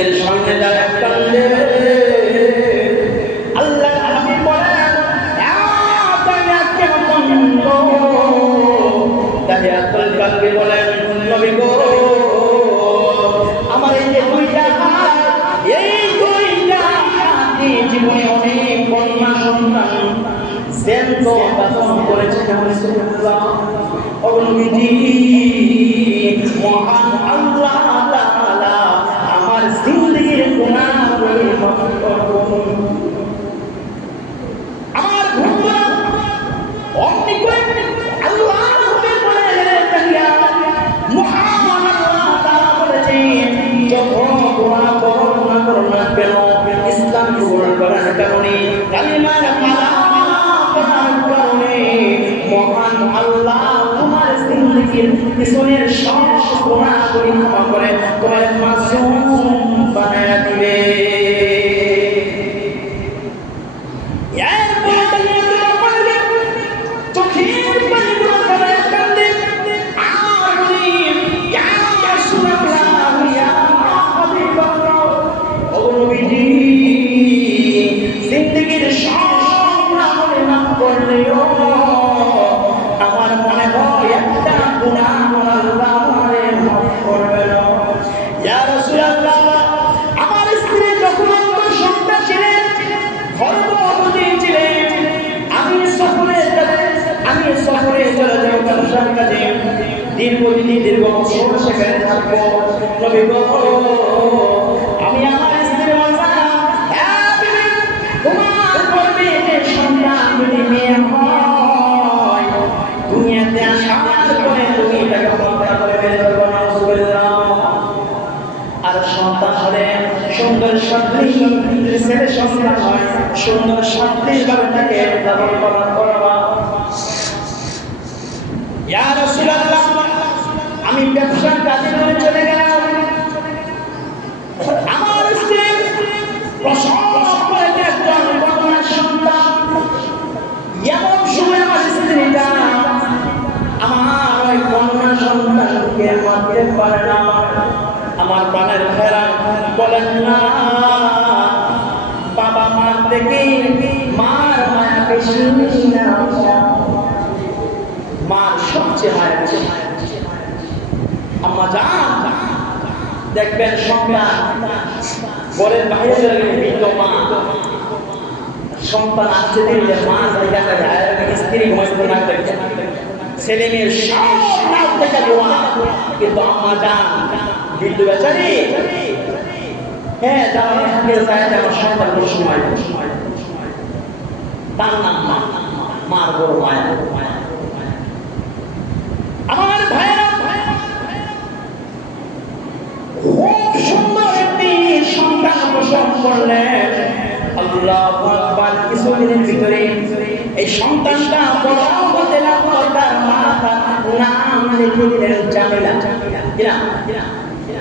মসজিদের সামনে দাঁড়ায় কান্দে। আল্লাহ হাবিব বলেন, দাহিয়াতুল কালবি বলেন, নবী গো আমার এই যে দুইটা হাত, এই দুইটা হাতে জীবনে অনেক কন্যা সন্তান জ্যান্ত দাফন করেছে। নবীজি মহান আল্লাহ তাআলা আমার জিন্দেগীর গুনাহগুলো মাফ করুন। আমার ভুলগুলো অমনি করে আল্লাহ বলে তাহিয়া মহান আল্লাহ তাআলা বলেছেন, যখন গুনাহ করো না কেন, ইসলাম গ্রহণ করার কারণে, কালিমার মালা পড়ার কারণে মহান আল্লাহ তোমার জিন্দেগীর পিছনের সব গুনাহগুলো ক্ষমা করে তোমার মাসুম বানায়া দিবে। আমার মনে হয় একটা গুনাহ আল্লাহ আমারে মাফ করবে না। ইয়া রাসূলুল্লাহ, আমার স্ত্রী যখন আমার সন্তান ছিলেন, গর্ভবতী ছিলেন, আমি সফরে চলে যাব ব্যবসার কাজে, দীর্ঘ বছর সেখানে থাকবো। নবী গো আমি আমার স্ত্রী বললাম, তোমার গর্ভে যে সন্তান যদি মেয়ে হয়, দুনিয়াতে আসার পরে তুমি তাকে হত্যা করে মেরে ফেলবো না। আর সন্তান হলে সুন্দর সাদৃশ ছেলে সন্তান হয়, সুন্দর সাদৃশ ভাবে তাকে লালন পালন করবা। ইয়া রাসূলুল্লাহ, আমি ব্যবসার কাজে করে চলে গেলাম। আমার স্ত্রী প্রসব করেছে একজন কন্যা সন্তান। এমন সময় আমার স্ত্রীটা আমার ওই কন্যা সন্তানকে মারতে পারে না। আমার প্রাণের ভাইরা বলেন না, বাবা মার থেকে মার মায়া বেশি না, মার সবচেয়ে মায়া বেশি। আম্মা জান দেখবেন সন্তান ঘরের বাইরে চলে গেলে বৃদ্ধ মা, সন্তান আসছে দিলে মা জায়গাটা যায়, স্ত্রী ঘুমাইতে না দেখে, ছেলে মেয়ে সব নাম থেকে ঘুমা, কিন্তু আম্মা জান বৃদ্ধ বেচারি, হ্যাঁ যাওয়ার হাতে যায় আমার সন্তান সময় তার নাম মা, মার বড় মায়া। আমার ভাইরা খুব সুন্দর একটি সন্তান প্রসব করলেন। আল্লাহু আকবার। কিছুদিনের ভিতরে এই সন্তানটা বড় হতে লাগলো, তার মা তার নাম লিখে দিলেন জামিলা।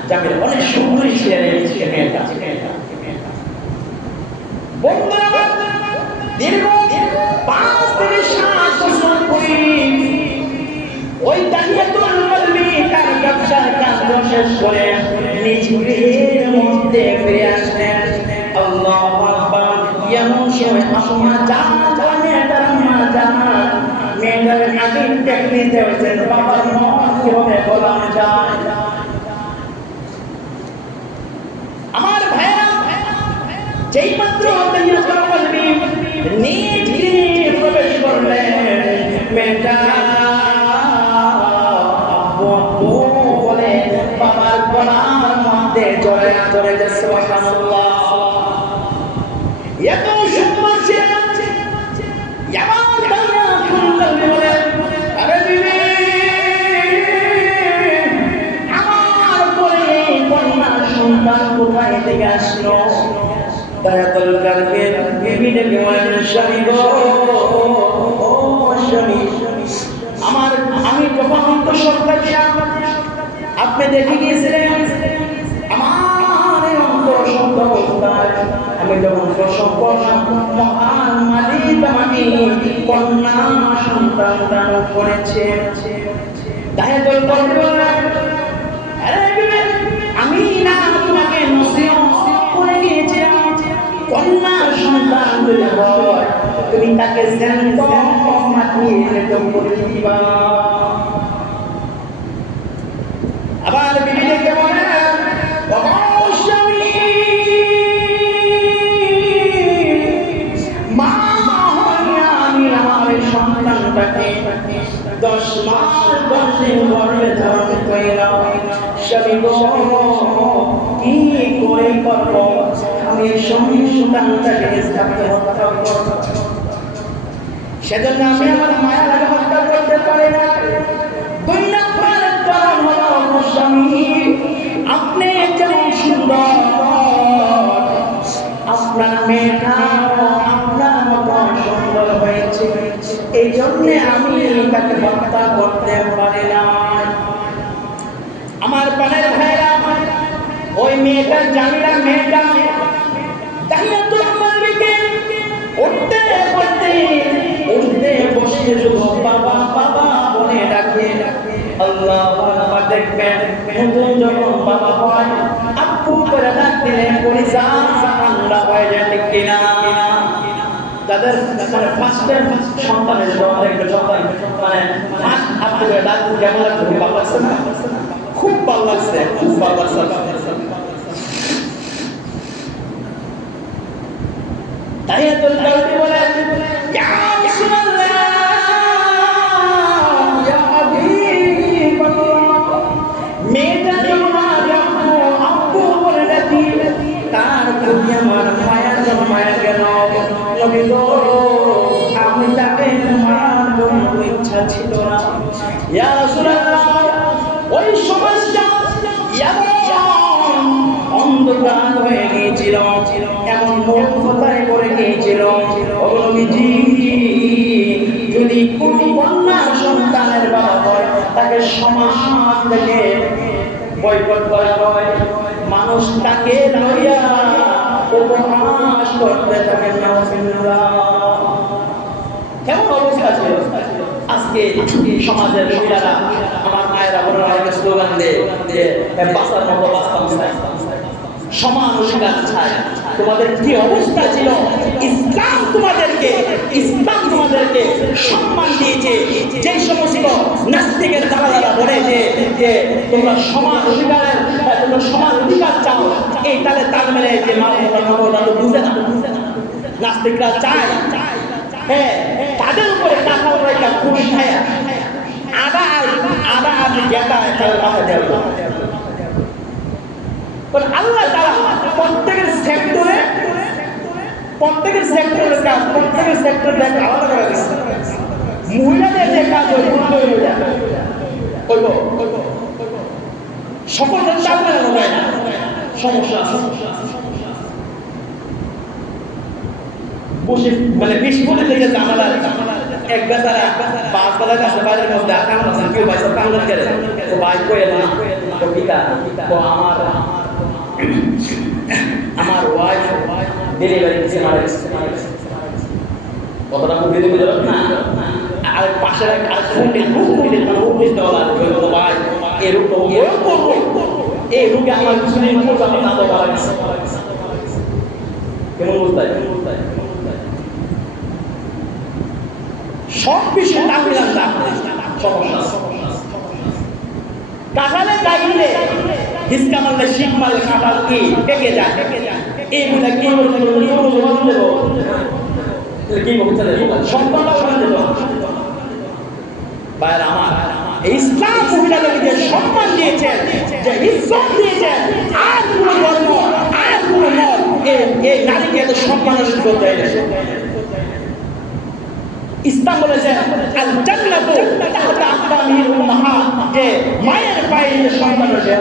জামিলা অনেক সুন্দরী ছিলেন এই মেয়েটা। বন্ধুরা, দীর্ঘ 5 থেকে 7 বছর পরে ওই দাহিয়াতুল কালবি তার ব্যবসার কাজ শেষ করে নিজ গৃহের মধ্যে ফিরে আসলেন। আল্লাহু আকবার। এমন সময় আম্মা জান মেয়েটার মা জান মেয়েটার আগে টেকনিতে হয়েছেন, বাবার মন কিভাবে বলা যায়। আমার ভাইরা যেই মাত্র দাহিয়াতুল কালবি নিজ গৃহে প্রবেশ করলেন, মেয়েটা বাবার গলার মধ্যে জড়ে জড়ে সুবহানাল্লাহ। এত সুন্দর ছিল, এমন দাহিয়াতুল কালবি বলে, আরে বিবি আমার পরে কন্যা সন্তান কোথায় থেকে আসলো? দাহিয়াতুল কালবি বিবি ডেকে বলেন, স্বামী গো, ও স্বামী, আমি যখন অন্তঃসত্ত্বা ছিলাম আপনি দেখে গিয়েছিলেন আমার এই অন্তঃসত্ত্বা অবস্থায়, আমি যখন প্রসব করলাম মহান মালিক আমাকে কন্যা সন্তান দান করেছে। দাহিয়াতুল কালবি বললেন, আরে বিবি আমি না তোমাকে নসিহত কন্যা সন্তান যদি হয় তুমি তাকে জ্যান্ত মাটিয়ে লেটন করে দিবা। আবার বিবিকে বলে মা আমি আমার সন্তানটাকে 10 মাস 10 দিন গর্ভে ধারণ করলাম, স্বামী গো কি করে করব, আমি সন্তানটাকে হত্যা করব, সেজন্য আমি আমার মায়ের হত্যা করতে পারি না। 2 নম্বর কারণ হলো স্বামী আপনি যেমন সুন্দর আপনার মেয়েটা আপনার মতো সুন্দর হয়েছে, এই জন্য আমি তাকে হত্যা করতে পারি না। আমার প্রাণের ভাইরা, ওই মেয়েটা জানিনা মেয়েটা তাহিয়াতুল মালিকে উঠতে উঠতে উঠতে বসে শুধু বাবা বাবা বলে ডাকে। আল্লাহ বাবা দেখবেন নতুন যখন বাবা হয় আপু করে ডাকতে পরিজা ঠান্ডা হয়ে যায়, ঠিক কিনা? তাদের মানে ফার্স্টের সন্তানের সন্তান মানে ফার্স্ট আপু করে ডাকতে কেমন লাগছে? ভালো লাগছে না? খুব ভালো লাগছে, খুব ভালো লাগছে। তাহিয়াতুল কালবি বলে ইয়া রাসূলুল্লাহ ইয়া হাবিবাল্লাহ, মেয়েটা যখন আব্বু বলে ডাকি তার প্রতি আমার মায়া জন্মায় গেল। নবী গো আমি তাকে মারার জন্য ইচ্ছা ছিল না। ইয়া রাসূলুল্লাহ ওই সমাজটা অন্ধকার হয়ে গিয়েছিল, এমন মূর্খতায় পড়ে গিয়েছিল। যদি কোনো কন্যা সন্তানের বাবা হয় তাকে সমাজ থেকে বয়কট করা হয়, মানুষ তাকে লইয়া উপহাস করতে থাকে। কেমন অবস্থা ছিল আজকে সমাজের মহিলারা, আমার মায়েরা বোনেরা স্লোগান দেয় যে বাঁচার মতো বাঁচতাম চাই, সমান অধিকার চাই। তোমাদের কি অবস্থা ছিল? ইসলাম তোমাদেরকে সম্মান দিয়েছে। যে সমস্ত নাস্তিকের দালালেরা বলে যে তোমরা সমান অধিকারের তোমরা সমান অধিকার চাও, এই তালে তাল মেলে যে মানবতা তো বুঝে না। নাস্তিকরা চায় হ্যাঁ তাদের উপরে কাঁথা রেখা খুবই খায় আদা আপনি গেটা এখানে মাথা দেব। আল্লাহ তাআলা প্রত্যেকের সেক্টরের কাজ প্রত্যেকের সেক্টর দেখে আলাদা করে দিয়েছে। মহিলাদের যে কাজ সকলের চাপ মেলানো যায় না, সমস্যা বসে মানে বিস্ফোরণ থেকে জানালা এক বেচারা পাঁচ বেলার কাছে বাড়ির মধ্যে কেমন আছেন কেউ ভাই সব কামড় করে তো ভাই কয়ে না তো পিতা তো আমার ওয়াইফ ডেলিভারি দিচ্ছে মারা গেছে। কতটা বুদ্ধি দিতে যাবে না? আর পাশে আর ফোনটি ভাই এই রূপ এই রূপে আমার কিছুদিন পর আমার দাদা মারা গেছে। কেমন বুঝতে সব বিষয়ে সমস্যা কাঁঠালে গাইলে হিসকা মারলে শিখ মারলে কাঁঠাল কি পেকে যায়, এইগুলা কি ইসলাম মহিলাদেরকে সম্মান দিয়েছেন, যে ইজ্জত দিয়েছেন, আর কোনো ধর্ম আর কোনো মত এই নারীকে এত সম্মানের ইজ্জত দেয়। ইসলাম বলেছেন আল জান্নাতু তাহতা আকদামিল উম্মাহাত, যে মায়ের পায়ে যে সন্তান রয়েছে।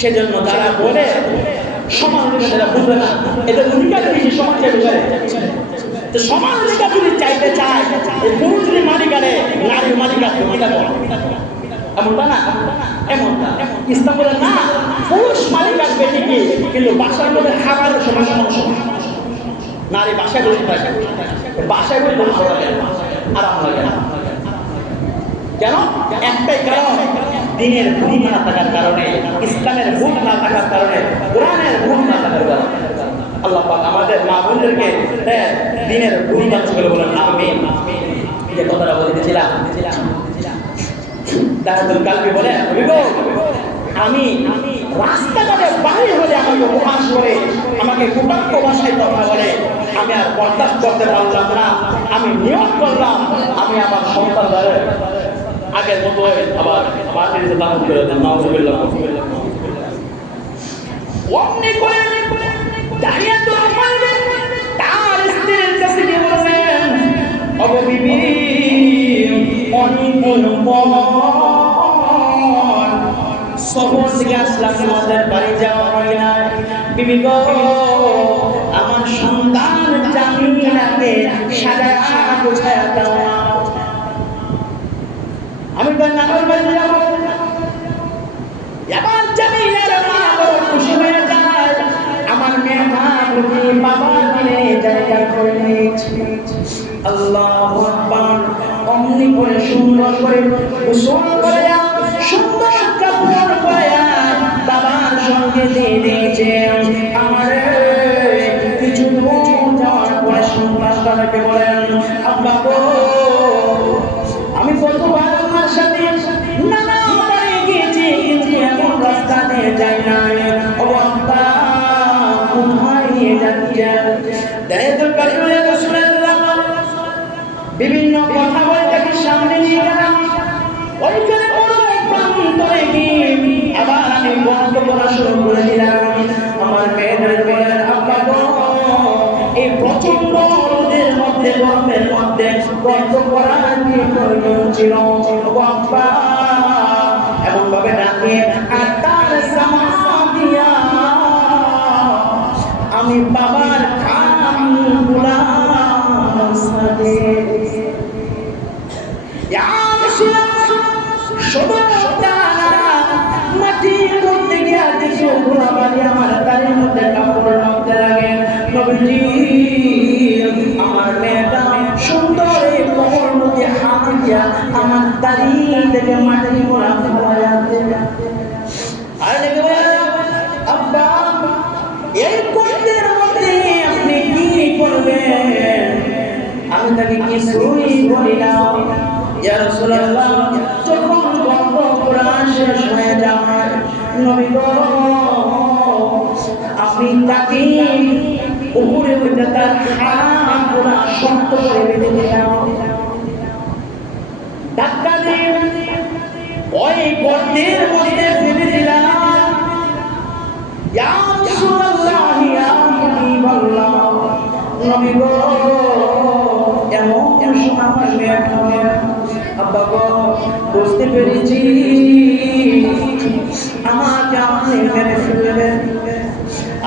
সেজন্য যারা বলে সমান অধিকার বুঝবে না, এদের অধিকার বেশি সমাজ চাইবে। তো সমান অধিকার যদি চাইতে চায় পুরুষ যদি মালিকারে নারীর মালিকার এমনটা না, এমনটা ইসলাম বলে না পুরুষ মালিক আসবে ঠিকই, কিন্তু বাসার মধ্যে খাবারের সময় সমস্যা। নারী বাসায় বসে থাকে, বাসায় বসে ভালো লাগে আরাম লাগে না। কেন? একটাই কারণ দ্বীনের ভূল না থাকার কারণে, ইসলামের ভূল না থাকার কারণে, কোরআনের ভূল না থাকার কারণে। আল্লাহ পাক আমাদের মা বোনদেরকে দ্বীনের ভূল মানুষগুলো বলেন আমিন। যে কথাটা বলতেছিলাম, দাহাতুল কালবি বলে আমি রাস্তাঘাটে বাইরে হলে আমাকে উপহাস করে, আমাকে কুটাক্ষ ভাষায় কথা বলে, আমি আর বরদাস্ত করতে পারলাম না। আমি নিয়োগ করলাম আমি আমার সন্তান দ্বারা আগের মতো আবার মাটির দাম করে দেন। নাউজুবিল্লাহ। অমনি করে দাঁড়িয়ে তো আমাদের তার স্ত্রীর কাছে গিয়ে বলবেন, ওগো বিবি, অনেকদিন পর সফর থেকে আসলাম, আমাদের বাড়ি যাওয়া হয় না। বিবি গো, আমার সন্তান জামিলাকে সাজায়া গোছায়া দাও। আমি তো নামের বাড়ি যাবো। এবার জামিলার মা বড় খুশি হয়ে যায়, আমার মেয়ে ভাবি বাবার দিনে জায়গা করে নিয়েছে। আল্লাহু আকবার। অমনি করে সুন্দর করে গোসল করে সুন্দর কাপড় পরে বাবার সঙ্গে দিয়ে দিয়েছে। আমার কিছু দূর যাওয়ার পরে সন্তানকে বলেন, আব্বা গো, আমি কতবার আমার সাথে নানা বাড়ি গিয়েছি, কিন্তু এমন রাস্তা দিয়ে যাই না। ও আব্বা, কোথায় নিয়ে যাচ্ছেন? দায়াতুল কারিমে রাসূলুল্লাহ বিভিন্ন কথা বলে তাকে সামনে নিয়ে গেলাম। ওইখানে বড় প্রান্তরে গিয়ে আবার আমি বন্ধ করা শুরু করে দিলাম। আমার মেয়েদের বলেন, আব্বা গো, এই প্রচন্ড রোদের মধ্যে, গরমের মধ্যে বন্ধ করার কি প্রয়োজন ছিল? আব্বা, এমন ভাবে ডাকে আর তার জামা দিয়া আমি বাবার কানগুলা সাথে মাটির মধ্যে গিয়া দেখি ওগুলা বাড়ি আমার তারের মধ্যে কাপড়ের মধ্যে লাগে। নবীজি, আমার মেয়েটা সুন্দর এই কবর মধ্যে হাত দিয়া আমার দাড়ি থেকে মাটির মোড়া ফেলাইয়া দেবে। আর দেখে আব্বা, এই কষ্টের মধ্যে আপনি কি করবেন? আমি তাকে কিছুই বলি না। ইয়া রাসূলুল্লাহ, যখন গল্প কোরআন শেষ হয়ে যায়, নবী গো, আপনি তাকে উপরে উঠে তার হাতগুলো শক্ত করে বেঁধে দিলেন। ধাক্কা দিয়ে ওই গর্তের মধ্যে ফেলে দিলেন। ইয়া রাসূলুল্লাহ, ইয়া হাবিবাল্লাহ, নবী গো, এমন আমার মেয়েটা, আব্বা গো, বুঝতে পেরেছি আমাকে আপনি মেরে ফেলবেন।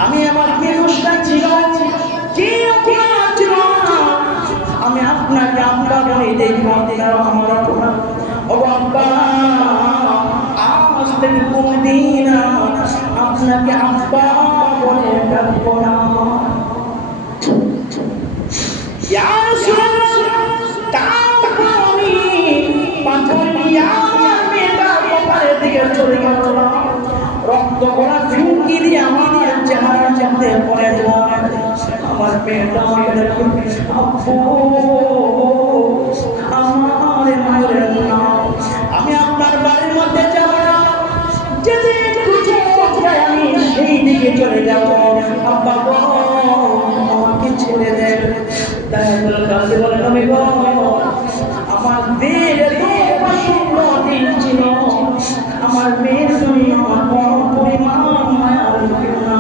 আমি আমার কি দোষটা ছিল, কি অপরাধ ছিল? আমি আপনাকে আব্বা বলে দেখবো, আমার অপরাধ। ও আব্বা, আজ থেকে কোনদিন আপনাকে আব্বা বলে ডাকবো না। ইয়া রাসূলুল্লাহ, আমি পাথর নিয়ে আমার মেয়েটার কপালের দিকে চলে গেলাম। রক্ত ভরা চুমকি দিয়ে আমার চেহারা চাঁদে পড়ে যায়। আমার মেয়েটা আমাকে আব্বু, আমার মায়ের নাম, আমি আপনার বাড়ির মধ্যে যাব না, যেতে আমি সেই দিকে চলে যাব। আব্বা গো, আমাকে ছেড়ে দেন। দায়াতুল কালবি বলেন, নবী গো, আমার মেয়ের সুন্দর দিন ছিল, আমার মেয়ের জন্য আমার বড় পরিমাণ মায়া না।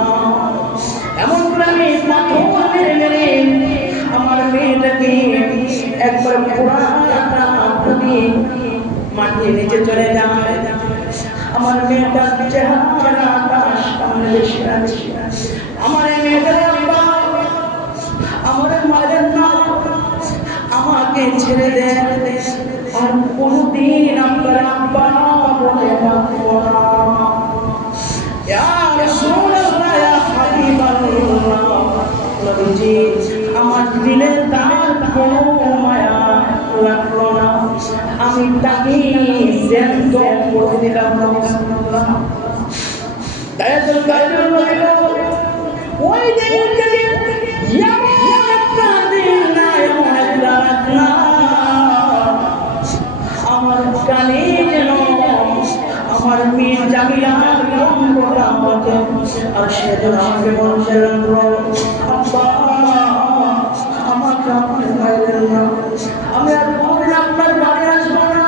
এমন আমি পাথর মেরে মেরে আমার মেয়েটাকে একবার পুরাটা খুবই মাটির নিচে চলে যায়। আমার মেয়েটার চেহারাটা সামনে বেশি আছে। আমার মেয়েটার আব্বা, আমার মায়ের নাম, আমাকে ছেড়ে দেন, আর কোনদিন আপনার আব্বা বলে ডাকবো না। ইয়া রাসূলুল্লাহ, ইয়া হাবিবাল্লাহ, নবীজি, আমার দিলের তার কোনো মায়া লাগলো না। আমি তাকে জ্যান্ত করে দিলাম। দায়াতুল কাদের বলিল ওই দিন থেকে এমন একটা দিন না, এমন একটা রাত না, আমার কানে যেন আমার মেয়ে জামিলার কণ্ঠটা আমাকে, আর সেদিন আমাকে বলছিলেন আব্বা আমাকে আপনি মাইলেন না, আমি আর কোনদিন আপনার বাড়ি আসবো না,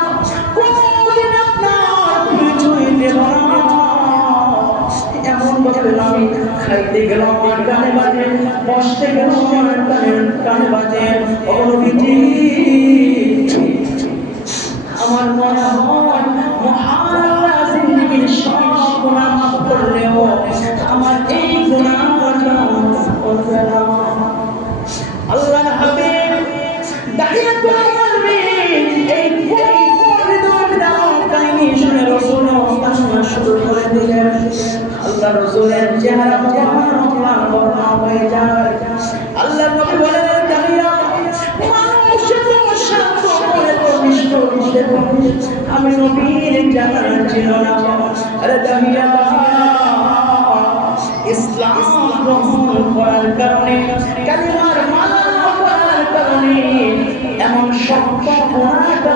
কোনদিন আপনার কিছুই দেব না। এমন ভাবে আমি খাইতে গেলাম আমার কানে বাজে, বসতে গেলাম আমার কানে বাজে। আমার মনে হয় মহান আল্লাহ জিন্দেগীর সব গুনাহ মাফ করলেও আমার এই গুনাহটা করবে না। আল্লাহর হাবিব দাহিয়াতুল মুমিন এই কাহিনী শুনে রাসূল কান্না শুরু করে দিলেন। আল্লাহ রাসূলের চেহারা মোবারক হয়ে যায়। আল্লাহ নবী বলেন দাহিয়া মানুষ তো শান্ত করে তো নিষ্ঠুর হতে পারে, আমি নবীর জানা ছিল না। আরে দাহিয়া ইসলাম গ্রহণ করার কারণে, কালিমার মালা পড়ার কারণে এমন শক্ত গুনাহটা